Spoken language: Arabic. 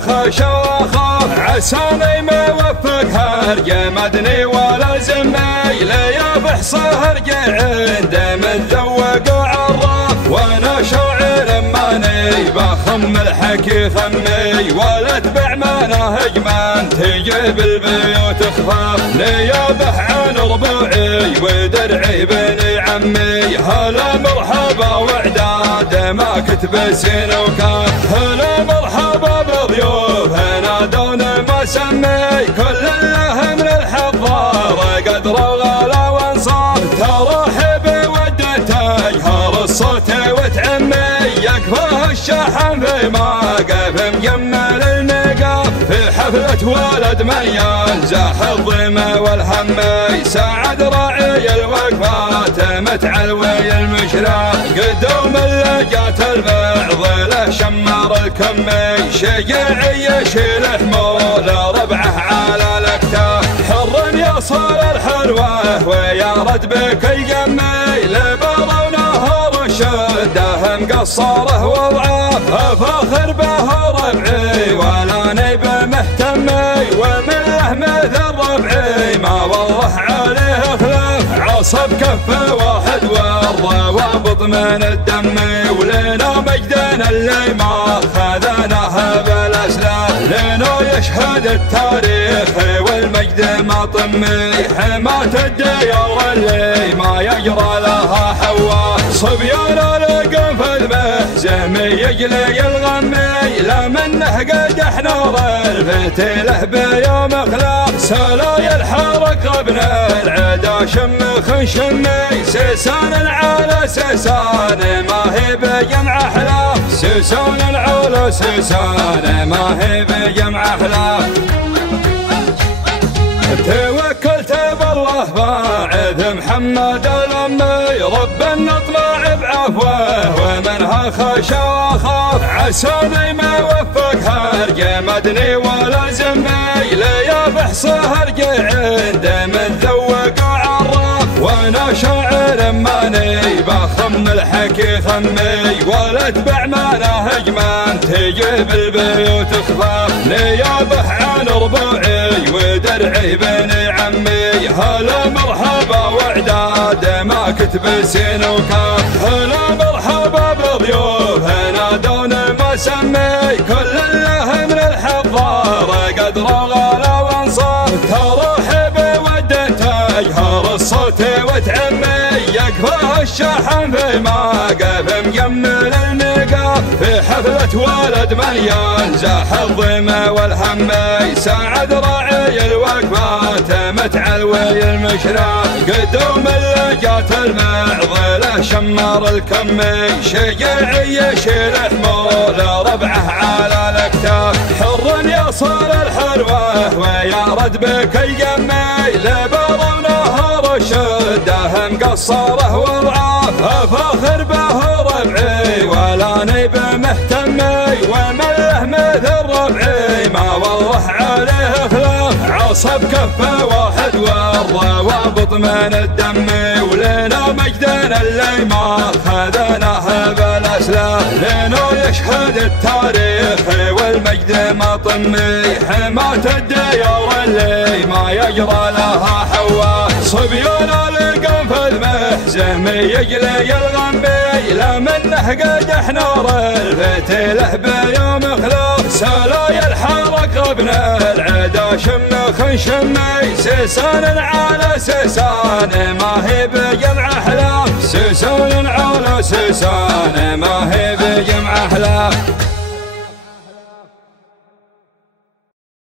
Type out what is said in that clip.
خشى واخاف عساني ما وفق هرجه مدني ولا زمي ليابح صهرجه عنده من ذوق وعراف وانا شاعر ماني بخم الحكي خمي ولا اتبع مناهج من تجيب البيوت خفاف ليابح عن ربوعي ودرعي بني عمي هلا مرحبا وعداد ما كتب سين وكاف هلا مرحبا بضيوف نادون ما سمي كل الله من الحضار قدر وغلا وانصار ترحب ودته يهار الصوت وتعمي يكفاه الشحن في ماقف مجمل النقاف في حفلة ولد ميان زاح الظما والهمي ساعد راعي الوقفات متعلوي المشراف قدوم اللجات البعض له شمار الكمي شجاعي يشيل حمول ربعه على الاكتاف حر يصل الحلوه ويا رد بك الجمي لبر ونهر الشده مقصره وضعاف افاخر به ربعي ولا نيب مهتمي ومن له مثل ربعي ما والله عليه خلاف عصب كفه واحد والروابط من الدمي ولنا مجدنا اللي ما خذناه بالاسلاف لنا يشهد التاريخ والمجد ما طمي حماة الديار اللي ما يجرى لها حوا صبيان القم في المهزم يجلي الغمي لا منه قد احنار الفتيله بيوم خلاف سلاي الحرق ابن العدا شمخ شمي سيسان العالى سيسان ما هي بجمع احلاف سيسان العالى سيسان ما هي بجمع احلاف توكلت بالله باعث محمد الامي رب نطمع بعفوه ومنها خشى واخاف عساني ما وفق هرجه مدني ولا زمي ليابح صهرجه عنده من ذوق وعراف وانا شاعر ماني بخم الحكي خمي ولا اتبع مناهج من تجيب البيوت خفاف ليابح عن ربوعي ودرعي بني عمي هلا مرحبا وعداد ما كتب سين وكاف هلا مرحبا بضيوف نادون ما سمي كل الله من الحضار قدر وغلا وانصار ترحب ودته يهار الصوت وتعمي يكفاه الشحن في ماقف مجمل النقاف في حفلة ولد مليان زاح الظما والهمي ساعد راعي الوقفات متعلوي المشراف قدوم اللجات المعض له شمار الكمي شجاعي يشيل حمول ربعه على الاكتاف حر يصل الحلوه ويا رد بك الجمي لبر ونهر الشده مقصره وضعاف افاخر به ربعي ولا نيب مهتمي ومن له مثل ربعي ما والله عليه خلاف عصب كفه واحد والروابط من الدمي ولنا مجدنا اللي ما خذناه بالاسلاف لنا يشهد التاريخ والمجد ما طمي حماة الديار اللي ما يجرى لها حوا صبيان القم في المهزم يجلي الغمي لا منه قد احنار الفتيله بيوم خلاف سلاي الحرق ابن العدا شمخ شمي سيسان العالى سيسان ما هي بجمع احلاف سيسان العالى سيسان ما هي بجمع احلاف